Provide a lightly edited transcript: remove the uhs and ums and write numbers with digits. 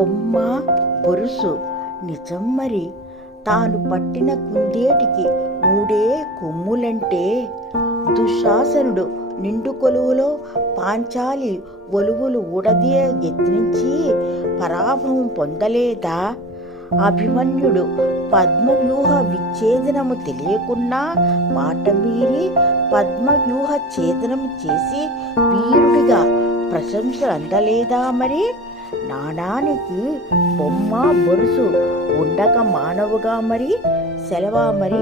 బొమ్మ బొరుసు నిజం మరి. తాను పట్టిన కుందేటికి మూడే కొమ్ములంటే దుశ్శాసనుడు నిండు కొలువులో పాంచాలి ఒలువులు ఊడదీ యత్నించి పరాభవం పొందలేదా? అభిమన్యుడు పద్మవ్యూహ విచ్ఛేదనము తెలియకున్నా మాట మీరి పద్మవ్యూహ ఛేదనము చేసి వీరుడిగా ప్రశంసలు అందలేదా మరి? నాణానికి బొమ్మ బొరుసు ఉండక మానవుగా మరి సెలవా మరి?